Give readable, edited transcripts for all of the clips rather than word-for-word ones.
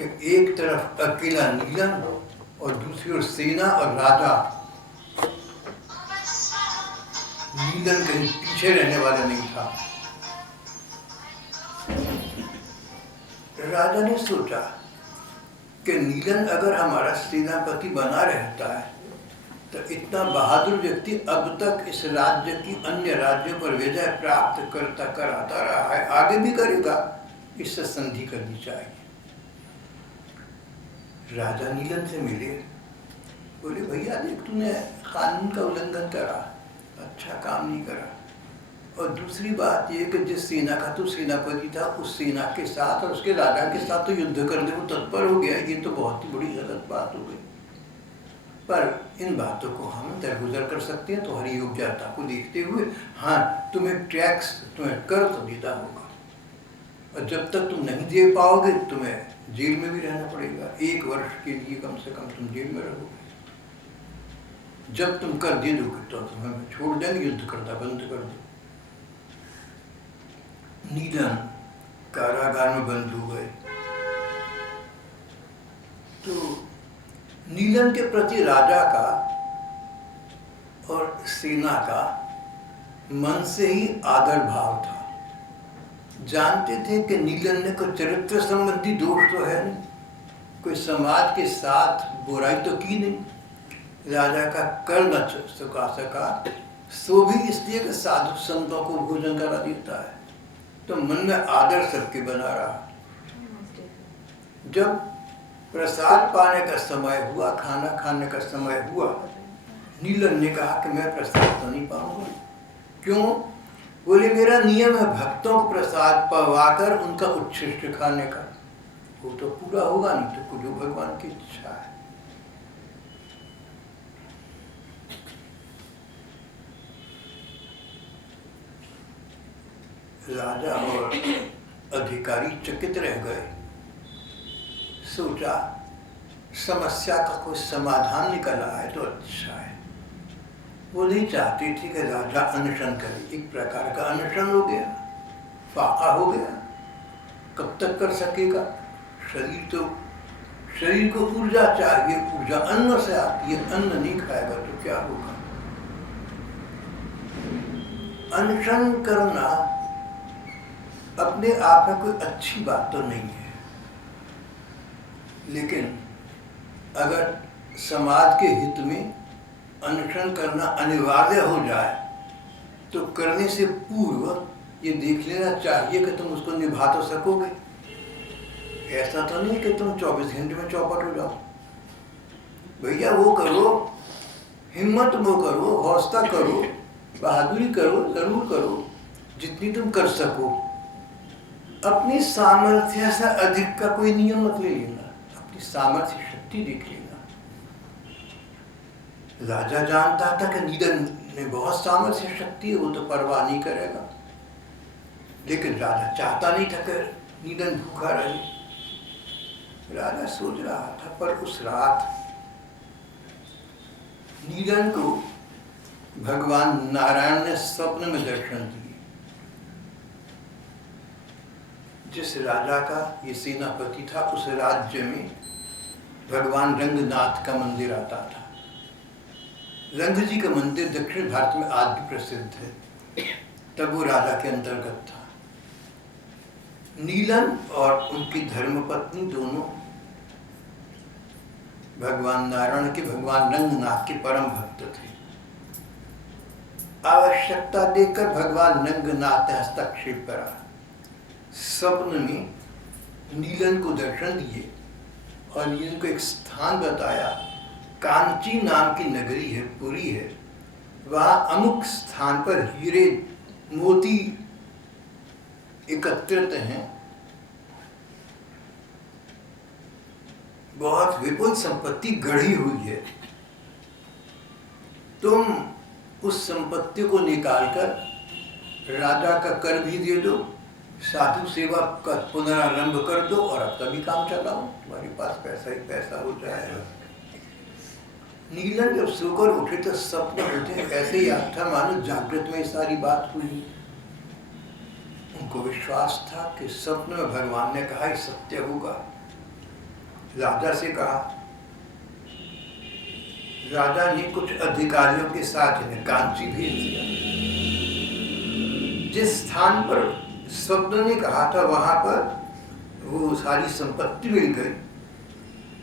कि एक तरफ अकेला नीलन और दूसरी ओर सेना और राजा। नीलन कहीं पीछे रहने वाला नहीं था। राजा ने सोचा कि नीलन अगर हमारा सेनापति बना रहता है तो इतना बहादुर व्यक्ति अब तक इस राज्य की अन्य राज्यों पर विजय प्राप्त करता कराता रहा है, आगे भी करेगा, इससे संधि करनी चाहिए। राजा नीलन से मिले, बोले भैया देख तूने कानून का उल्लंघन करा, अच्छा काम नहीं करा, और दूसरी बात ये कि जिस सेना का तू सेनापति था उस सेना के साथ और उसके राजा के साथ तो युद्ध करने को तत्पर हो गया, ये तो बहुत ही बड़ी गलत बात हो गई। पर इन बातों को हम दरगुजर कर सकते हैं तुम्हारी योग्यता को देखते हुए। हाँ, तुम्हें टैक्स, तुम्हें कर तो देना होगा, और जब तक तुम नहीं दे पाओगे तुम्हें जेल में भी रहना पड़ेगा, 1 वर्ष के लिए कम से कम तुम जेल में रहोगे। जब तुम कर दे दोगे तो तुम्हें छोड़ देंगे, युद्ध करना बंद कर दो। नीलन कारागार में बंद हो गए। तो नीलन के प्रति राजा का और सेना का मन से ही आदर भाव था। जानते थे कि नीलन ने कोई चरित्र संबंधी दोष तो है नहीं, कोई समाज के साथ बुराई तो की नहीं, राजा का कर न चुका सका, सो भी इसलिए कि साधु संतों को भोजन करा देता है, तो मन में आदर सबके बना रहा। जब प्रसाद पाने का समय हुआ, खाना खाने का समय हुआ, नीलन ने कहा कि मैं प्रसाद तो नहीं पाऊंगा। क्यों? बोले मेरा नियम है भक्तों को प्रसाद पवाकर उनका उच्छिष्ट खाने का, वो तो पूरा होगा नहीं तो जो भगवान की इच्छा है। राजा और अधिकारी चकित रह गए। सोचा समस्या का कोई समाधान निकल आए तो अच्छा है। वो नहीं चाहती थी कि राजा अनशन करे, एक प्रकार का अनशन हो गया, फाका हो गया, कब तक कर सकेगा? शरीर को ऊर्जा चाहिए, ऊर्जा अन्न से आती है, अन्न नहीं खाएगा तो क्या होगा? अनशन करना अपने आप में कोई अच्छी बात तो नहीं है, लेकिन अगर समाज के हित में अनशन करना अनिवार्य हो जाए तो करने से पूर्व ये देख लेना चाहिए कि तुम उसको निभा तो सकोगे। ऐसा तो नहीं कि तुम 24 घंटे में चौपट हो जाओ। भैया वो करो, हिम्मत वो करो, हौसला करो, बहादुरी करो, जरूर करो जितनी तुम कर सको। अपनी सामर्थ्य से अधिक का कोई नियम मत ले लेना, अपनी सामर्थ्य शक्ति देख लेना। राजा जानता था कि नीलन में बहुत सामर्थ्य शक्ति है, वो तो परवाह नहीं करेगा, लेकिन राजा चाहता नहीं था कि नीलन भूखा रहे। राजा सोच रहा था, पर उस रात नीलन को भगवान नारायण ने स्वप्न में दर्शन दिए। जिस राजा का ये सेनापति था उस राज्य में भगवान रंगनाथ का मंदिर आता था। रंग जी का मंदिर दक्षिण भारत में आज भी प्रसिद्ध है, तब वो राजा के अंतर्गत था। नीलन और उनकी धर्मपत्नी दोनों भगवान नारायण के, भगवान रंगनाथ के परम भक्त थे। आवश्यकता देखकर भगवान रंगनाथ ने हस्तक्षेप करा। स्वप्न में नीलन को दर्शन दिए और नीलन को एक स्थान बताया, कांची नाम की नगरी है, पुरी है, वहाँ अमुक स्थान पर हीरे मोती एकत्रित हैं, बहुत विपुल संपत्ति गढ़ी हुई है, तुम उस संपत्ति को निकालकर राजा का कर भी दे दो, साधु सेवा का पुनरारंभ कर दो और अब तभी काम चलाओ, तुम्हारे पास पैसा ही पैसा हो जाएगा। नीलन जब सोकर उठे तो स्वप्न उठे ऐसे ही था मानो जागृत में सारी बात हुई। उनको विश्वास था कि स्वप्न में भगवान ने कहा सत्य होगा। राजा से कहा। राजा ने कुछ अधिकारियों के साथ इन्हें कांची भेज दिया। जिस स्थान पर स्वप्न ने कहा था वहां पर वो सारी संपत्ति मिल गई।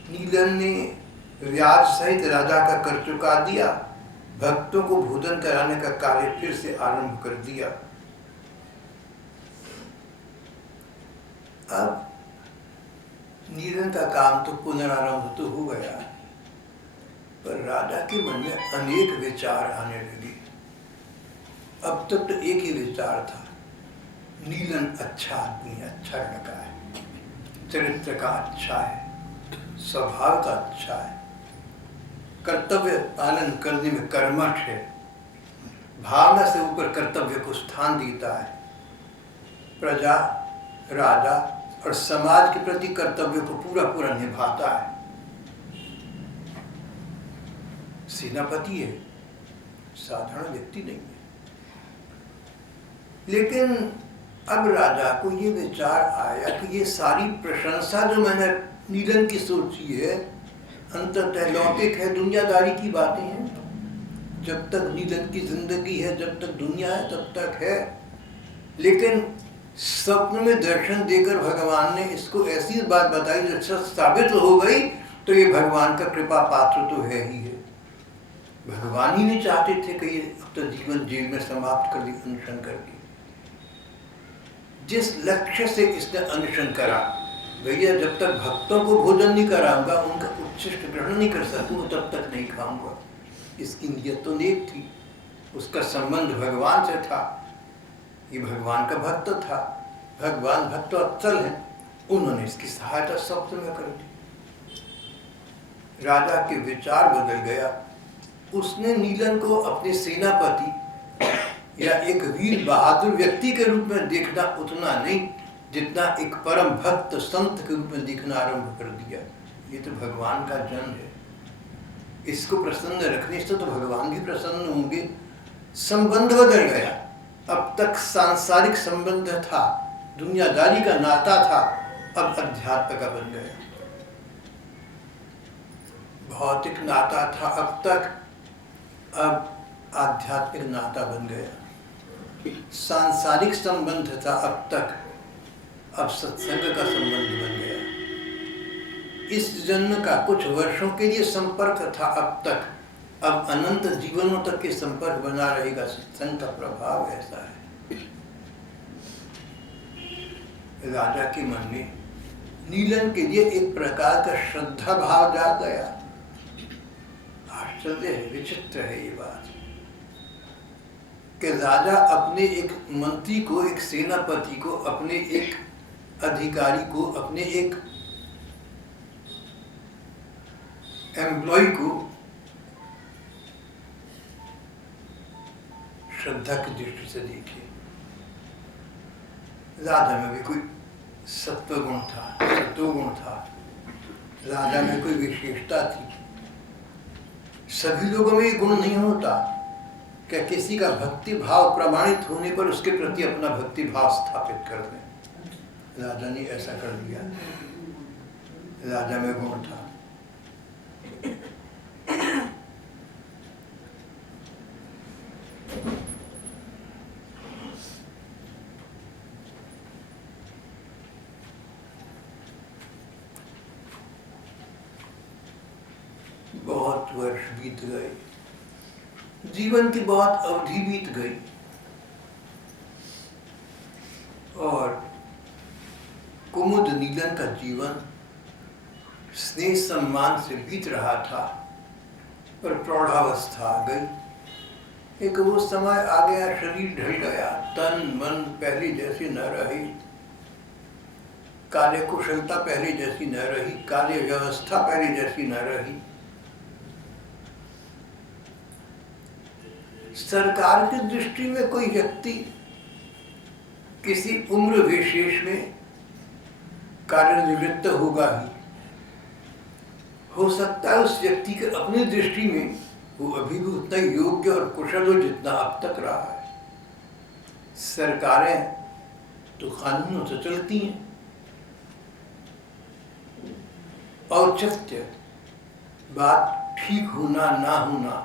नीलन ने व्याज सहित राजा का कर चुका दिया। भक्तों को भोजन कराने का कार्य फिर से आरंभ कर दिया। अब नीलन का काम तो पुनरारंभ तो हो गया, पर राजा के मन में अनेक विचार आने लगे। अब तक तो एक ही विचार था, नीलन अच्छा आदमी है, अच्छा लड़का है, चरित्र का अच्छा है, स्वभाव का अच्छा है, कर्तव्य पालन करने में कर्मठ है, भावना से ऊपर कर्तव्य को स्थान देता है, प्रजा, राजा और समाज के प्रति कर्तव्य को पूरा पूरा निभाता है, सेनापति है, साधारण व्यक्ति नहीं है। लेकिन अब राजा को ये विचार आया कि ये सारी प्रशंसा जो मैंने नीलन की सोची है अंततः लौकिक है, दुनियादारी की बातें हैं। जब तक नीलन की जिंदगी है, जब तक दुनिया है तब तक है। लेकिन स्वप्न में दर्शन देकर भगवान ने इसको ऐसी बात बताई जो सच साबित हो गई, तो ये भगवान का कृपा पात्र तो है ही है। भगवान ही नहीं चाहते थे कि ये अब तो जीवन जेल में समाप्त कर दी अनशन करके। जिस लक्ष्य से इसने अनशन करा, भैया जब तक भक्तों को भोजन नहीं कराऊंगा, उनका उच्छिष्ट ग्रहण नहीं कर सकूंगा, तब तक नहीं खाऊंगा। इसकी नीयत तो नेक थी, उसका संबंध भगवान से था, ये भगवान का भक्त था, भगवान भक्त अत्सल है, उन्होंने इसकी सहायता स्वप्न में कर दी। राजा के विचार बदल गया। उसने नीलन को अपने सेनापति या एक वीर बहादुर व्यक्ति के रूप में देखना उतना नहीं, जितना एक परम भक्त संत के रूप में देखना आरंभ कर दिया। ये तो भगवान का जन है, इसको प्रसन्न रखने से तो भगवान भी प्रसन्न होंगे। संबंध बदल गया। अब तक सांसारिक संबंध था, दुनियादारी का नाता था, अब अध्यात्म का बन गया। भौतिक नाता था अब तक, अब आध्यात्मिक नाता बन गया। सांसारिक संबंध था अब तक, अब सत्संग का संबंध बन गया। इस जन्म का कुछ वर्षों के लिए संपर्क था अब तक, अब अनंत जीवनों तक के संपर्क बना रहेगा। सत्संग का प्रभाव ऐसा है। राजा के मन में नीलन के लिए एक प्रकार का श्रद्धा भाव जाग गया। आश्चर्य है, विचित्र है ये बात कि राजा अपने एक मंत्री को, एक सेनापति को, अपने एक अधिकारी को, अपने एक एम्प्लॉय को श्रद्धा की दृष्टि से देखे। राजा में भी कोई सत्वगुण था, सत्वगुण था, राजा में कोई विशेषता थी। सभी लोगों में ये गुण नहीं होता। क्या किसी का भक्ति भाव प्रमाणित होने पर उसके प्रति अपना भक्ति भाव स्थापित कर दें। राजा ने ऐसा कर दिया। राजा में गुण था। बहुत वर्ष बीत गए, जीवन की बहुत अवधि बीत गई और कुमुद नीलन का जीवन स्नेह सम्मान से बीत रहा था, पर प्रौढ़ावस्था आ गई। एक वो समय आ गया, शरीर ढल गया, तन मन पहले जैसी न रही, कार्य कुशलता पहले जैसी न रही, कार्य व्यवस्था पहले जैसी न रही। सरकार की दृष्टि में कोई व्यक्ति किसी उम्र विशेष में कार्यनिवृत्त होगा ही। हो सकता है उस व्यक्ति के अपनी दृष्टि में वो अभी भी उतना योग्य और कुशल हो जितना अब तक रहा है। सरकारें तो कानूनों से चलती हैं। औचित्य, बात ठीक होना ना होना,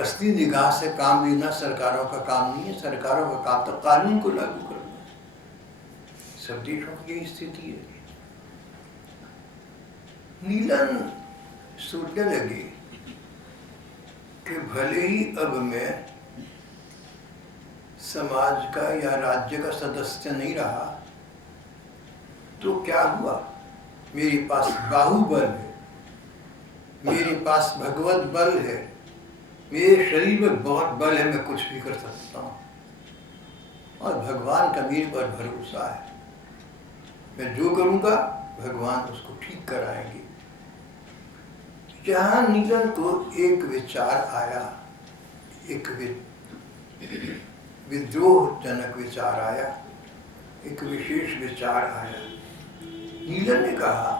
असली निगाह से काम लेना सरकारों का काम नहीं है। सरकारों का काम तो कानून को लागू करना है। सब देशों की यही स्थिति है। नीलन सोचने लगी कि भले ही अब मैं समाज का या राज्य का सदस्य नहीं रहा, तो क्या हुआ? मेरे पास बाहुबल है, मेरे पास भगवत बल है, मेरे शरीर में बहुत बल है, मैं कुछ भी कर सकता हूँ। और भगवान का मेरे पर भरोसा है, मैं जो करूँगा भगवान उसको ठीक कराएंगे। जहाँ नीलन को एक विचार आया, एक विद्रोहजनक विचार आया, एक विशेष विचार आया। नीलन ने कहा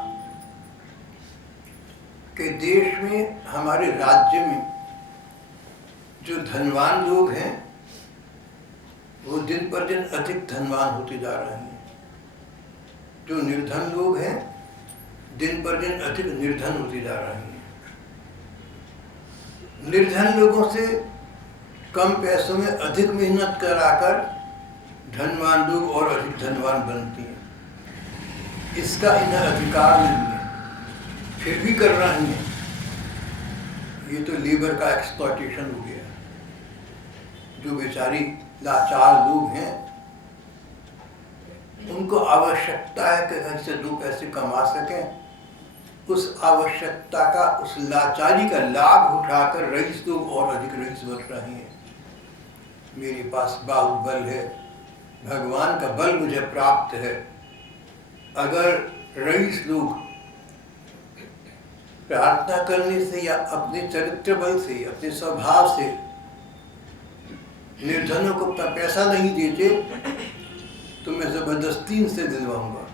कि देश में, हमारे राज्य में जो धनवान लोग हैं वो दिन पर दिन अधिक धनवान होते जा रहे हैं, जो निर्धन लोग हैं दिन पर दिन अधिक निर्धन होते जा रहे हैं। निर्धन लोगों से कम पैसों में अधिक मेहनत कराकर धनवान लोग और अधिक धनवान बनते हैं। इसका इन्हें अधिकार नहीं है, फिर भी कर रहे हैं। ये तो लेबर का एक्सप्लॉयटेशन हो गया। जो बेचारी लाचार लोग हैं, उनको आवश्यकता है कि कहीं से दो पैसे कमा सकें। उस आवश्यकता का, उस लाचारी का लाभ उठाकर रईस लोग और अधिक रईस बन रहे हैं। मेरे पास बाहुबल है, भगवान का बल मुझे प्राप्त है। अगर रईस लोग प्रार्थना करने से या अपने चरित्र बल से, अपने स्वभाव से निर्धनों को अपना पैसा नहीं देते, तो मैं जबरदस्ती इनसे दिलवाऊंगा।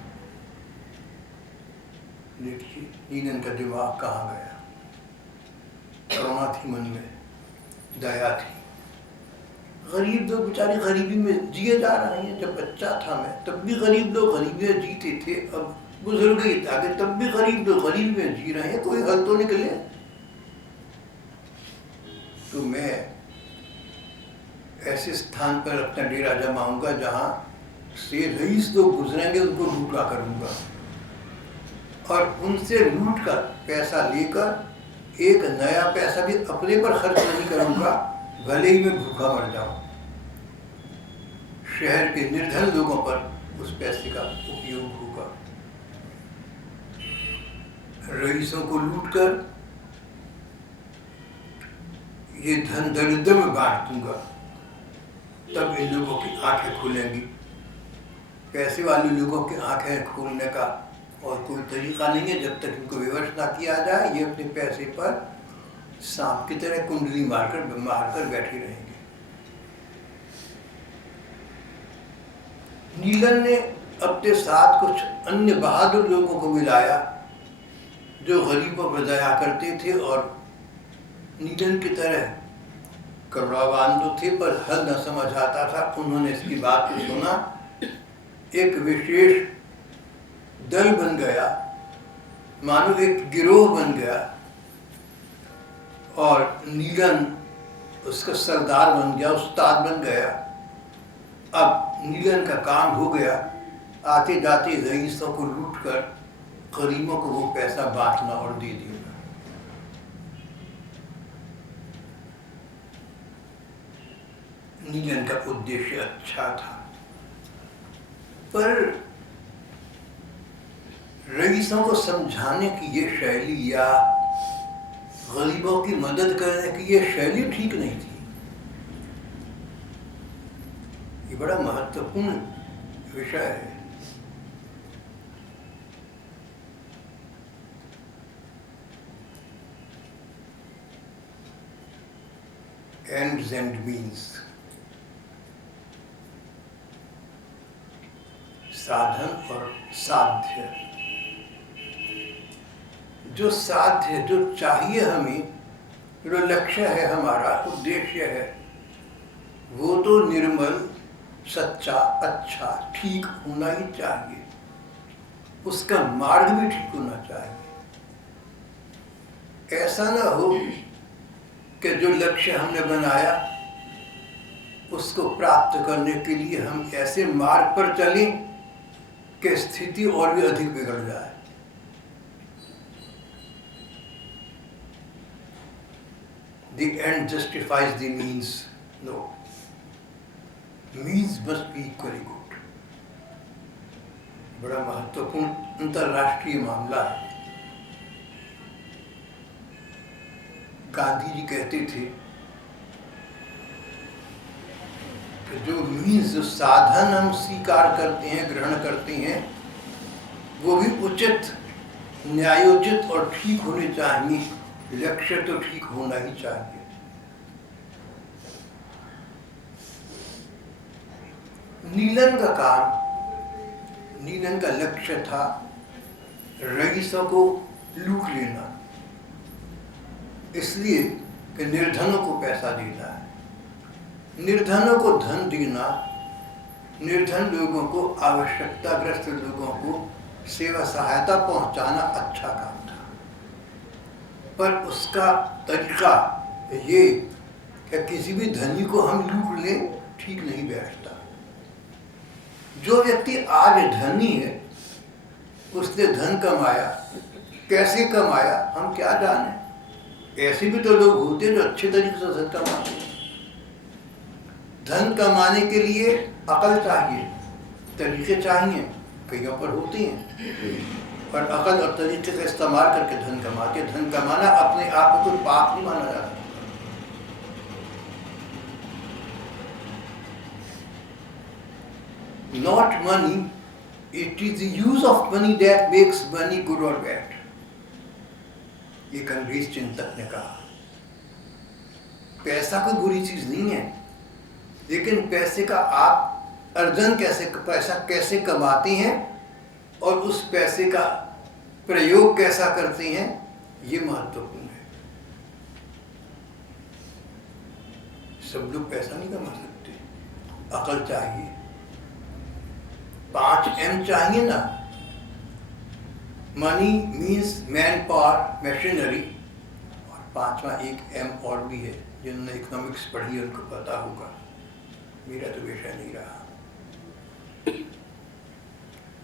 देखिए नीलन का दिमाग कहाँ गया। करुणा थी मन में, दया थी। गरीब लोग बेचारे गरीबी में जिए जा रहे हैं। जब बच्चा था मैं, तब भी गरीब लोग गरीबी में जीते थे। अब बुजुर्ग ही आगे, तब भी गरीब लोग गरीबी में जी रहे हैं। कोई हल तो निकले। तो मैं ऐसे स्थान पर अपना डेरा जमाऊंगा जहाँ से रईस लोग गुजरेंगे, उनको लूटा करूंगा और उनसे लूट कर पैसा लेकर एक नया पैसा भी अपने पर खर्च नहीं करूंगा, भले ही मैं भूखा मर जाऊं। शहर के निर्धन लोगों पर उस पैसे का उपयोग होगा। रईसों को लूटकर ये धन दरिद्र में बांट दूंगा, तब इन लोगों की आंखें खुलेंगी। पैसे वाले लोगों की आंखें खोलने का और कोई तरीका नहीं है जब तक इनको विवश ना किया जाए। ये अपने पैसे पर सांप की तरह कुंडली मारकर बैठे रहेंगे। नीलन ने अपने साथ कुछ अन्य बहादुर लोगों को मिलाया जो गरीबों पर दया करते थे और नीलन की तरह करुणावान तो थे पर हल न समझ आता था। उन्होंने इसकी बात को सुना, एक विशेष दल बन गया, मानो एक गिरोह बन गया और नीलन उसका सरदार बन गया, उस्ताद बन गया। अब नीलन का काम हो गया, आते जाते रईसों को लूट कर गरीबों को वो पैसा बांटना और दे देना। नीलन का उद्देश्य अच्छा था, पर रईसों को समझाने की ये शैली या गरीबों की मदद करने की ये शैली ठीक नहीं थी। ये बड़ा महत्वपूर्ण विषय है। एंड्स एंड मीन्स, साधन और साध्य। जो साध्य, जो चाहिए हमें, जो लक्ष्य है, हमारा उद्देश्य है, वो तो निर्मल, सच्चा, अच्छा, ठीक होना ही चाहिए। उसका मार्ग भी ठीक होना चाहिए। ऐसा ना हो कि जो लक्ष्य हमने बनाया उसको प्राप्त करने के लिए हम ऐसे मार्ग पर चलें कि स्थिति और भी अधिक बिगड़ जाए। The end justifies the means. No. Means must be equally good. बड़ा महत्वपूर्ण अंतरराष्ट्रीय मामला है। गांधी जी कहते थे कि जो मीन्स, जो साधन हम स्वीकार करते हैं, ग्रहण करते हैं, वो भी उचित, न्यायोचित और ठीक होने चाहिए। लक्ष्य तो ठीक होना ही चाहिए। नीलन का काम, नीलन का लक्ष्य था रईसों को लूट लेना, इसलिए कि निर्धनों को पैसा देना है, निर्धनों को धन देना, निर्धन लोगों को, आवश्यकताग्रस्त लोगों को सेवा सहायता पहुंचाना अच्छा काम था। पर उसका तरीका ये कि किसी भी धनी को हम लूट लें, ठीक नहीं बैठता। जो व्यक्ति आज धनी है, उसने धन कमाया, कैसे कमाया हम क्या जाने। ऐसे भी तो लोग होते जो अच्छे तरीके से धन कमाते। धन कमाने के लिए अकल चाहिए, तरीके चाहिए, कईयों पर होते हैं, पर अकल और तरीके का इस्तेमाल करके धन कमाते। धन कमाना अपने आप में कोई पाप नहीं माना जाता। Not money, it is the use of money that makes money good or bad. एक अंग्रेज चिंतक ने कहा, पैसा कोई बुरी चीज नहीं है, लेकिन पैसे का आप अर्जन कैसे, पैसा कैसे कमाते हैं और उस पैसे का प्रयोग कैसा करते हैं, ये महत्वपूर्ण है। सब लोग पैसा नहीं कमा सकते, अकल चाहिए, 5 M चाहिए ना। Money means man power, machinery, और 5वां एक M और भी है। जिन्होंने इकोनॉमिक्स पढ़ी है उनको पता होगा, मेरा तो विषय नहीं रहा।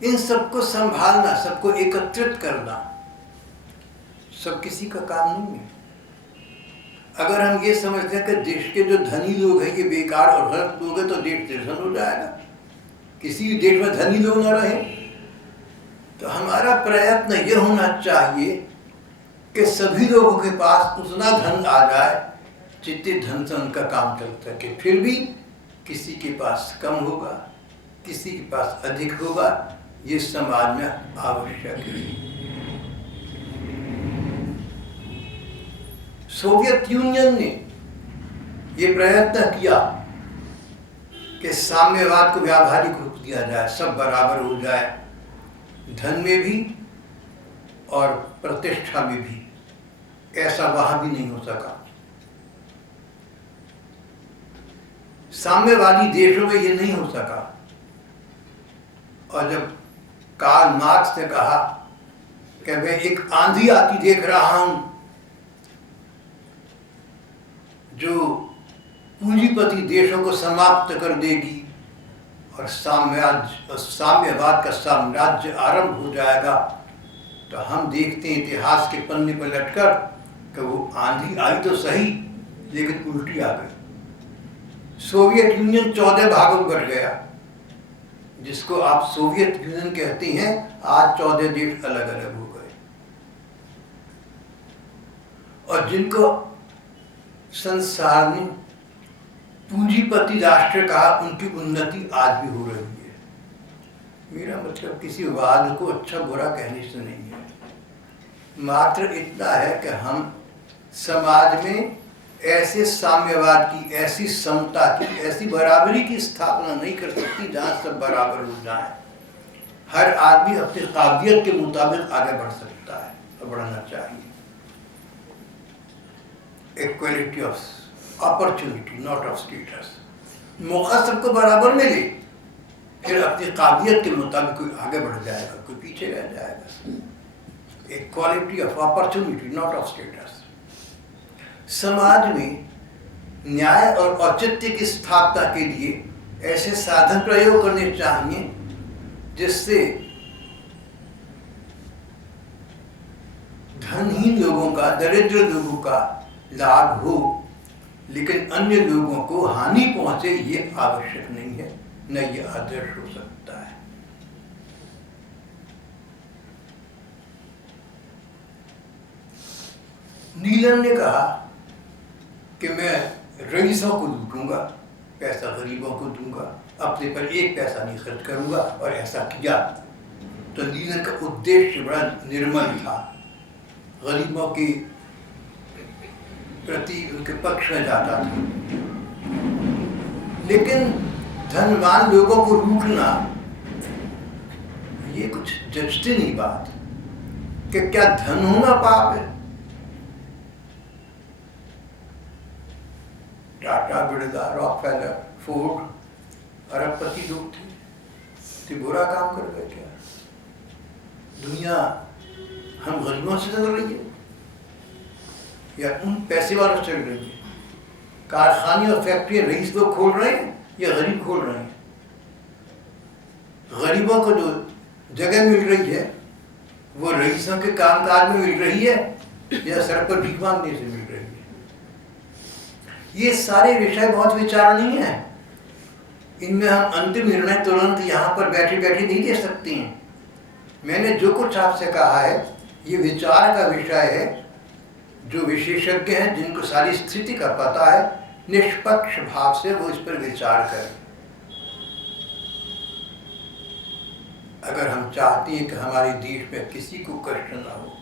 इन सबको संभालना, सबको एकत्रित करना, सब किसी का काम नहीं है। अगर हम ये समझते हैं कि देश के जो धनी लोग हैं ये बेकार और गलत लोग हैं, तो देश निर्धन हो जाएगा। किसी भी देश में धनी लोग न रहे, तो हमारा प्रयत्न ये होना चाहिए कि सभी लोगों के पास उतना धन आ जाए जितने धन से उनका काम चल सके। फिर भी किसी के पास कम होगा, किसी के पास अधिक होगा, ये समाज में आवश्यक है। सोवियत यूनियन ने ये प्रयत्न किया कि साम्यवाद को व्यावहारिक रूप दिया जाए, सब बराबर हो जाए, धन में भी और प्रतिष्ठा में भी। ऐसा वहां भी नहीं हो सका। साम्यवादी देशों में ये नहीं हो सका। और जब कार्ल मार्क्स ने कहा कि मैं एक आंधी आती देख रहा हूं जो पूंजीपति देशों को समाप्त कर देगी और साम्यवाद का साम्राज्य आरंभ हो जाएगा, तो हम देखते हैं इतिहास के पन्ने पर लटकर कि वो आंधी आई तो सही, लेकिन उल्टी आ गई। सोवियत यूनियन 14 भागों में बढ़ गया, जिसको आप सोवियत यूनियन कहते हैं। आज 14 देश अलग अलग हो गए, और जिनको संसार ने पूंजीपति राष्ट्र कहा, उनकी उन्नति आज भी हो रही है। मेरा मतलब किसी वाद को अच्छा बुरा कहने से नहीं है, मात्र इतना है कि हम समाज में ऐसे साम्यवाद की, ऐसी समता की, ऐसी बराबरी की स्थापना नहीं कर सकती जहां सब बराबर हो जाए। हर आदमी अपनी काबिलियत के मुताबिक आगे बढ़ सकता है और बढ़ना चाहिए। Equality of opportunity, not of status. मौका सबको बराबर मिले, फिर अपनी काबिलियत के मुताबिक कोई आगे बढ़ जाएगा, कोई पीछे रह जाएगा। Equality of opportunity, not of status. समाज में न्याय और औचित्य की स्थापना के लिए ऐसे साधन प्रयोग करने चाहिए जिससे धनहीन लोगों का, दरिद्र लोगों का लाभ हो, लेकिन अन्य लोगों को हानि पहुंचे ये आवश्यक नहीं है, न ये आदर्श हो सकता है। नीलन ने कहा कि मैं रईसों को लूटूंगा, पैसा गरीबों को दूंगा, अपने पर एक पैसा नहीं खर्च करूंगा, और ऐसा किया। तो नीलन का उद्देश्य बड़ा निर्मल था, गरीबों के प्रति उनके पक्ष में जाता था। लेकिन धनवान लोगों को लूटना ये कुछ जचती नहीं बात कि क्या धन होना पाप है? टाटा, बिरला, रॉकफेलर, फोर्ड अरबपति लोग थे, तो बुरा काम कर गए क्या? दुनिया हम गरीबों से चल रही है या उन पैसे वालों से चल रही है? कारखाने और फैक्ट्री रईस लोग खोल रहे हैं या गरीब खोल रहे हैं? गरीबों को जो जगह मिल रही है वो रईसों के कामकाज में मिल रही है या सड़क पर भीख मांगने से मिल रही है? ये सारे विषय बहुत विचारणीय हैं। इनमें हम अंतिम निर्णय तुरंत यहाँ पर बैठे बैठे नहीं दे सकते हैं। मैंने जो कुछ आपसे कहा है ये विचार का विषय है। जो विशेषज्ञ हैं, जिनको सारी स्थिति का पता है, निष्पक्ष भाव से वो इस पर विचार करें। अगर हम चाहते हैं कि हमारे देश में किसी को कष्ट ना हो,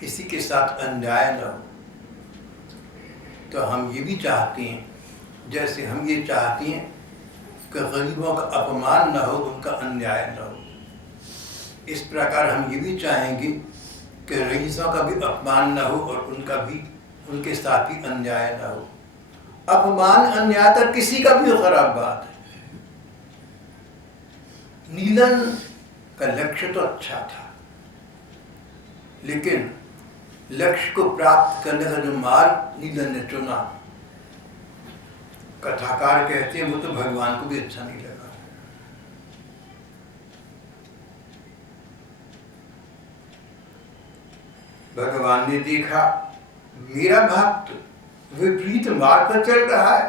किसी के साथ अन्याय ना हो, तो हम ये भी चाहते हैं, जैसे हम ये चाहते हैं कि गरीबों का अपमान ना हो, उनका अन्याय ना हो, इस प्रकार हम ये भी चाहेंगे कि रईसों का भी अपमान ना हो और उनका भी, उनके साथ ही अन्याय ना हो। अपमान अन्याय तो किसी का भी खराब बात है। नीलन का लक्ष्य तो अच्छा था, लेकिन लक्ष्य को प्राप्त करने का जो मार्ग नीलन ने चुना, कथाकार कहते हैं वो तो भगवान को भी अच्छा नहीं लगा। भगवान ने देखा मेरा भक्त विपरीत मार्ग पर चल रहा है,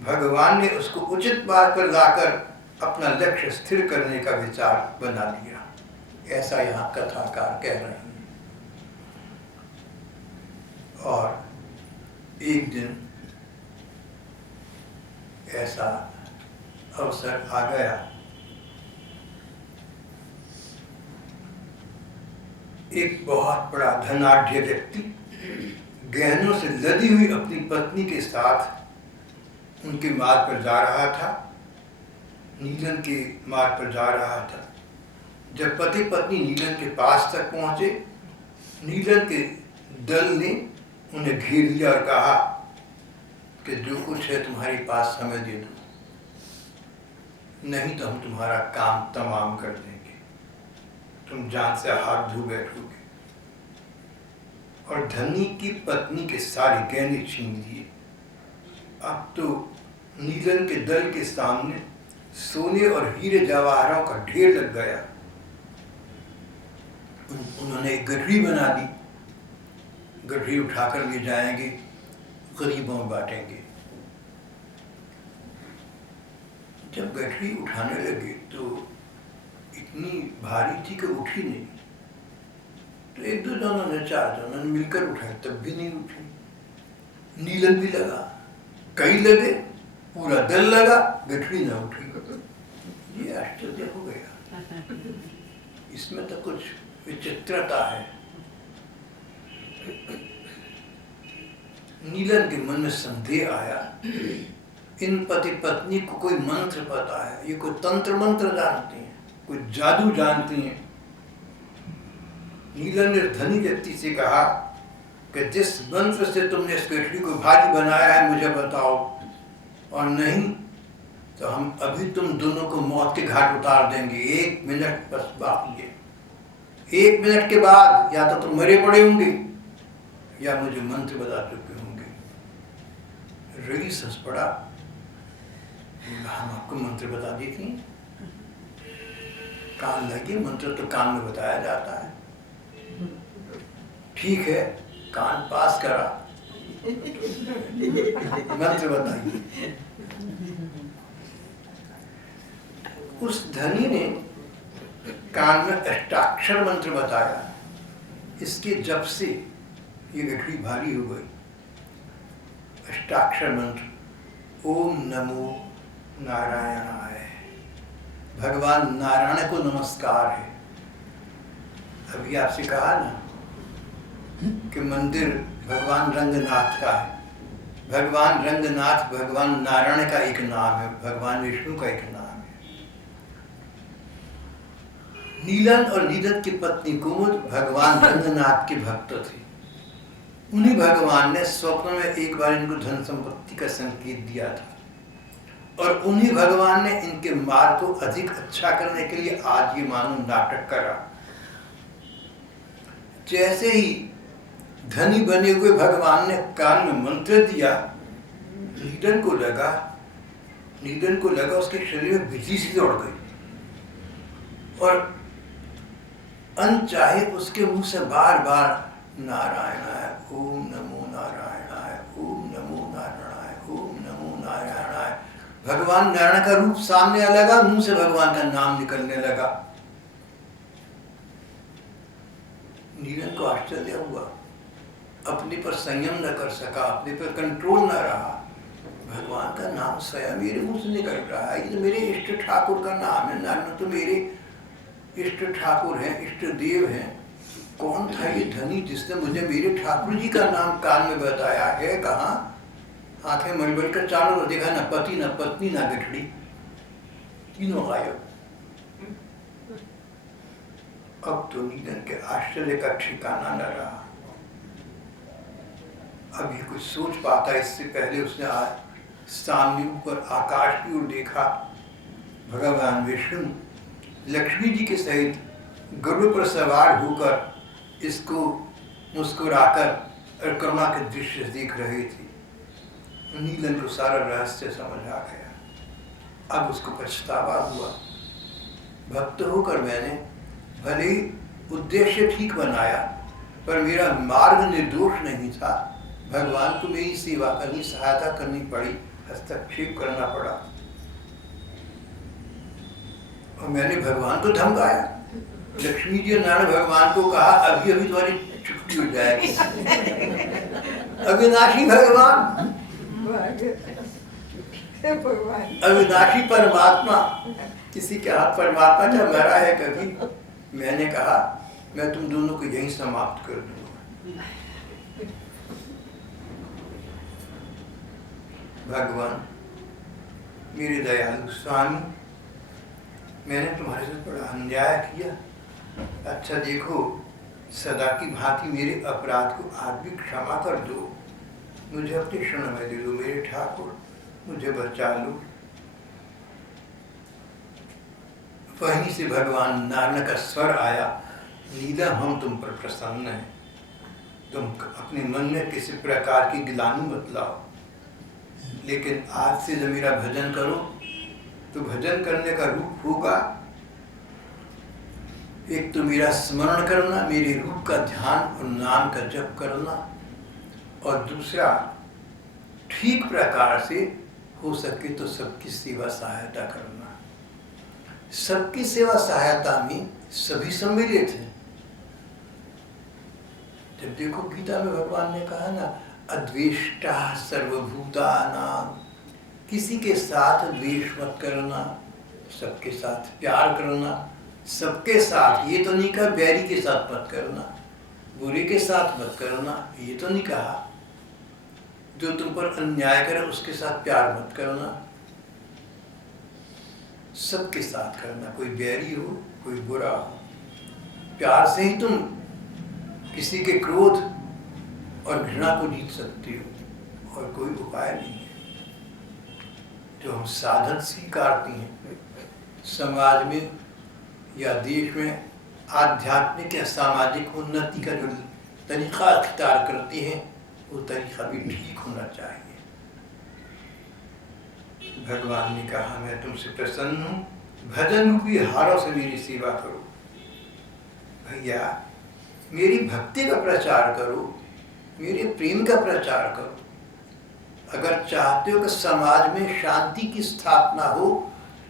भगवान ने उसको उचित मार्ग पर लाकर अपना लक्ष्य स्थिर करने का विचार बना लिया। ऐसा यहाँ कथाकार कह रहे हैं। और एक दिन ऐसा अवसर आ गया, एक बहुत बड़ा धनाढ्य व्यक्ति गहनों से लदी हुई अपनी पत्नी के साथ उनके मार्ग पर जा रहा था, नीलन के मार्ग पर जा रहा था। जब पति पत्नी नीलन के पास तक पहुंचे, नीलन के दल ने उन्हें घेर लिया और कहा कि जो कुछ है तुम्हारे पास हमें दे दो, नहीं तो हम तुम्हारा काम तमाम कर देंगे, तुम जान से हाथ धो बैठोगे। और धनी की पत्नी के सारे गहने छीन लिए। अब तो नीलन के दल के सामने सोने और हीरे जवाहरों का ढेर लग गया। उन्होंने एक गठरी बना दी, गठरी उठाकर ले जाएंगे, गरीबों में बांटेंगे। जब गठरी उठाने लगे तो इतनी भारी थी कि उठी नहीं। तो एक दो जनों ने, चार जनों ने मिलकर उठाई, तब भी नहीं उठी। नीलन भी लगा, कई लगे, पूरा दल लगा, गठरी न उठी। ये आश्चर्य हो गया, इसमें तो कुछ विचित्रता है। नीलन के मन में संदेह आया, इन पति पत्नी को कोई मंत्र पता है, ये कोई तंत्र मंत्र जानते हैं, कोई जादू जानते हैं। नीलन ने धनी व्यक्ति से कहा कि जिस मंत्र से तुमने इस गठरी को भारी बनाया है मुझे बताओ, और नहीं तो हम अभी तुम दोनों को मौत के घाट उतार देंगे, 1 मिनट बस बाकी है। 1 मिनट के बाद या तो तुम मरे पड़े होंगे या मुझे मंत्र बता चुके होंगे। रईस हंस पड़ा, हम आपको मंत्र बता दी थी। कान लगे, मंत्र तो कान में बताया जाता है। ठीक है, कान पास करा, मंत्र बताइए। उस धनी ने कान में अष्टाक्षर मंत्र बताया। इसके जप से ये गठड़ी भारी हो गई। अष्टाक्षर मंत्र, ओम नमो नारायणाय, भगवान नारायण को नमस्कार है। अभी आपसे कहा ना कि मंदिर भगवान रंगनाथ का है। भगवान रंगनाथ भगवान नारायण का एक नाम है, भगवान विष्णु का एक नाम है। नीलन और नीलत की पत्नी कुमुद भगवान रंगनाथ के भक्त थे। उन्हीं भगवान ने स्वप्न में एक बार इनको धन संपत्ति का संकेत दिया था, और उन्हीं भगवान ने इनके मार्ग को अधिक अच्छा करने के लिए आज ये मानो नाटक करा। जैसे ही धनी बने हुए भगवान ने कान में मंत्र दिया, नीलन को लगा उसके शरीर में बिजली सी दौड़ गई, और अनचाहे उसके मुंह से बार बार नारायणाय, ओम नमो नारायणाय, ओम नमो नारायणाय, ओम नमो नारायणाय। भगवान नारायण का रूप सामने आ लगा, मुंह से भगवान का नाम निकलने लगा। नीलन को आश्चर्य हुआ, अपने पर संयम न कर सका, अपने पर कंट्रोल न रहा। भगवान का नाम स्वयं मेरे मुंह से निकल रहा है, ये तो मेरे इष्ट ठाकुर का नाम है। नारायण तो मेरे इष्ट ठाकुर हैं, इष्ट देव हैं। कौन था ये धनी जिसने मुझे मेरे ठाकुर जी का नाम कान में बताया है? कहाँ? आंखें मलबल कर चारों ओर देखा, न पति न पत्नी न गठड़ी, तीनों गायब। अब तो नीलन के आश्चर्य का ठिकाना न रहा। अभी कुछ सोच पाता, इससे पहले उसने सामने ऊपर आकाश की ओर देखा। भगवान विष्णु लक्ष्मी जी के सहित गरुड़ पर सवार होकर इसको मुस्कुराकर और करुणा के दृश्य देख रहे थे। नीलन को सारा रहस्य समझ आ गया। अब उसको पछतावा हुआ, भक्त होकर मैंने भले ही उद्देश्य ठीक बनाया, पर मेरा मार्ग निर्दोष नहीं था। भगवान को मेरी सेवा करनी, सहायता करनी पड़ी, हस्तक्षेप करना पड़ा, और मैंने भगवान को धमकाया। लक्ष्मी जी नारायण भगवान को कहा, अभी अभी तुम्हारी छुट्टी हो जाएगी। अविनाशी भगवान, अविनाशी परमात्मा, किसी के हाथ परमात्मा क्या मरा है कभी? मैंने कहा मैं तुम दोनों को यहीं समाप्त कर दूंगा। भगवान मेरे दयालु स्वामी, मैंने तुम्हारे साथ बड़ा अन्याय किया। अच्छा देखो, सदा की भांति मेरे अपराध को आज भी क्षमा कर दो, मुझे अपने क्षण में दे दो मेरे ठाकुर, मुझे बचा लो। वहीं से भगवान नारायण का स्वर आया, नीलम हम तुम पर प्रसन्न हैं, तुम अपने मन में किसी प्रकार की गिलानी मत लाओ, लेकिन आज से जब मेरा भजन करो तो भजन करने का रूप होगा, एक तो मेरा स्मरण करना, मेरे रूप का ध्यान और नाम का जप करना, और दूसरा ठीक प्रकार से हो सके तो सबकी सेवा सहायता करना। सबकी सेवा सहायता में सभी सम्मिलित हैं। जब देखो गीता में भगवान ने कहा ना, अद्वेष्टा सर्वभूतानां, किसी के साथ द्वेष मत करना, सबके साथ प्यार करना। सबके साथ, ये तो नहीं कहा बैरी के साथ मत करना, बुरे के साथ मत करना, ये तो नहीं कहा। जो तुम पर अन्याय करे उसके साथ प्यार मत करना, सबके साथ करना, कोई बैरी हो कोई बुरा हो। प्यार से ही तुम किसी के क्रोध और घृणा को जीत सकते हो, और कोई उपाय नहीं है। जो हम साधन स्वीकारते हैं समाज में या देश में आध्यात्मिक या सामाजिक उन्नति का जो तरीका अख्तियार करते हैं वो तरीका भी ठीक होना चाहिए। भगवान ने कहा मैं तुमसे प्रसन्न हूँ, भजन रूपी हारों से मेरी सेवा करो। भैया मेरी भक्ति का प्रचार करो, मेरे प्रेम का प्रचार करो। अगर चाहते हो कि समाज में शांति की स्थापना हो,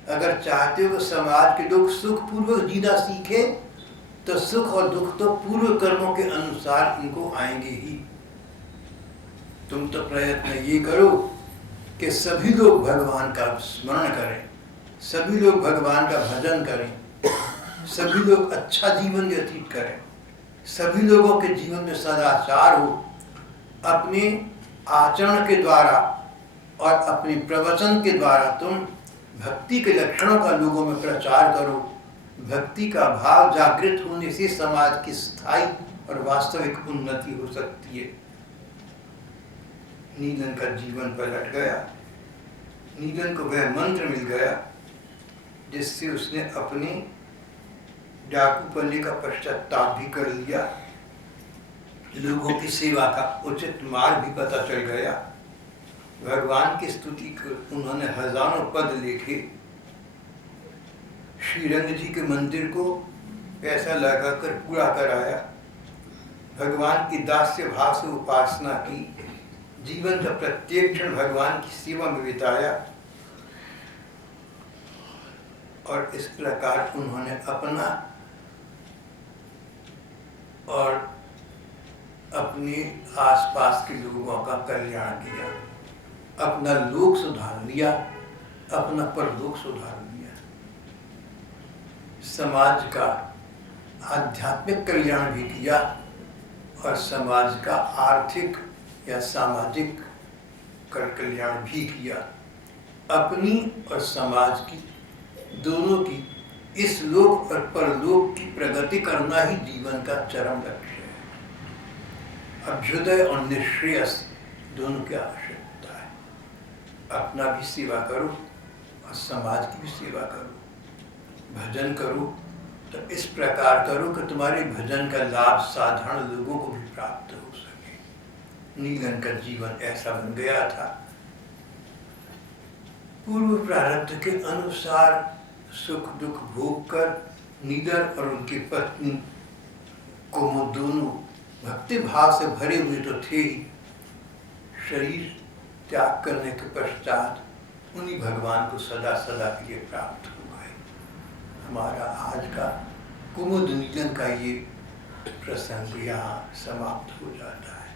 अगर चाहते हो कि समाज के लोग सुखपूर्वक जीना सीखे, तो सुख और दुख तो पूर्व कर्मों के अनुसार इनको आएंगे ही। तुम तो प्रयत्न ये करो कि सभी लोग भगवान का स्मरण करें, सभी लोग भगवान का भजन करें, सभी लोग अच्छा जीवन व्यतीत करें, सभी लोगों के जीवन में सदाचार हो। अपने आचरण के द्वारा और अपने प्रवचन के द्वारा तुम भक्ति के लक्षणों का लोगों में प्रचार करो। भक्ति का भाव जागृत होने से समाज की स्थायी और वास्तविक उन्नति हो सकती है। नीलन का जीवन पलट गया। नीलन को वह मंत्र मिल गया जिससे उसने अपने डाकूपने का पश्चाताप भी कर लिया, लोगों की सेवा का उचित मार्ग भी पता चल गया। भगवान की स्तुति कर उन्होंने हजारों पद लिखे, श्रीरंग जी के मंदिर को पैसा लगाकर पूरा कराया, भगवान की दास्य भाव से उपासना की, जीवन का प्रत्येक क्षण भगवान की सेवा में बिताया। और इस प्रकार उन्होंने अपना और अपने आसपास के लोगों का कल्याण किया, अपना लोक सुधार लिया, अपना परलोक सुधार लिया। समाज का आध्यात्मिक कल्याण भी किया और समाज का आर्थिक या सामाजिक कल्याण भी किया। अपनी और समाज की दोनों की इस लोक और परलोक की प्रगति करना ही जीवन का चरम लक्ष्य है। अभ्युदय और निश्रेयस दोनों की आवश्यकता है। अपना भी सेवा करो और समाज की भी सेवा करो। भजन करो तो इस प्रकार करो कि तुम्हारे भजन का लाभ साधारण लोगों को भी प्राप्त हो सके। नीलन का जीवन ऐसा बन गया था। पूर्व प्रारब्ध के अनुसार सुख दुख भोग कर नीदर और उनकी पत्नी कुमुद दोनों भक्ति भाव से भरे हुए तो थे ही। शरीर त्याग करने के पश्चात उन्हीं भगवान को सदा सदा के लिए प्राप्त हो गए। हमारा आज का कुमुद नीलन का ये प्रसंग यहाँ समाप्त हो जाता है।